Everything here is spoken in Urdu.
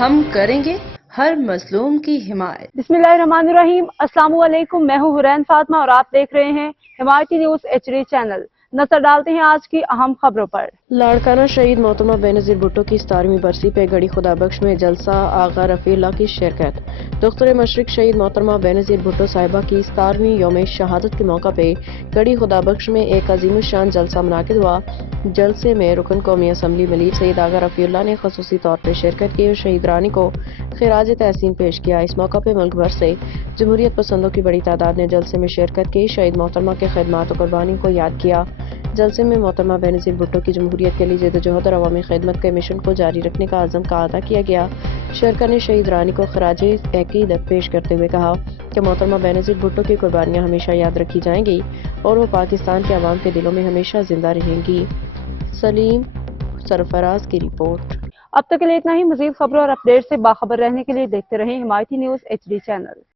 ہم کریں گے ہر مظلوم کی حمایت۔ بسم اللہ الرحمن الرحیم۔ السلام علیکم، میں ہوں حرین فاطمہ اور آپ دیکھ رہے ہیں حمایتی نیوز HD چینل۔ نظر ڈالتے ہیں آج کی اہم خبروں پر۔ لاڑکانہ شہید محترمہ بینظیر بھٹو کی 17ویں برسی پہ گڑھی خدا بخش میں جلسہ، آغا رفیع اللہ کی شرکت۔ دختر مشرق شہید محترمہ بینظیر بھٹو صاحبہ کی 17ویں یوم شہادت کے موقع پہ گڑھی خدا بخش میں ایک عظیم الشان جلسہ منعقد ہوا۔ جلسے میں رکن قومی اسمبلی ملیر سید آغا رفیع اللہ نے خصوصی طور پہ شرکت کی اور شہید رانی کو خراج تحسین پیش کیا۔ اس موقع پہ ملک بھر سے جمہوریت پسندوں کی بڑی تعداد نے جلسے میں شرکت کی، شہید محترمہ کے خدمات و قربانی کو یاد کیا۔ جلسے میں محترمہ بینظیر بھٹو کی جمہوریت کے لیے جدوجہد اور عوامی خدمت کے مشن کو جاری رکھنے کا عزم کا اعادہ کیا گیا۔ شرکا نے شہید رانی کو خراج عقیدت پیش کرتے ہوئے کہا کہ محترمہ بینظیر بھٹو کی قربانیاں ہمیشہ یاد رکھی جائیں گی اور وہ پاکستان کے عوام کے دلوں میں ہمیشہ زندہ رہیں گی۔ سلیم سرفراز کی رپورٹ۔ اب تک کے لیے اتنا ہی۔ مزید خبروں اور اپڈیٹ سے باخبر رہنے کے لیے دیکھتے رہیں حمایتی نیوز HD چینل۔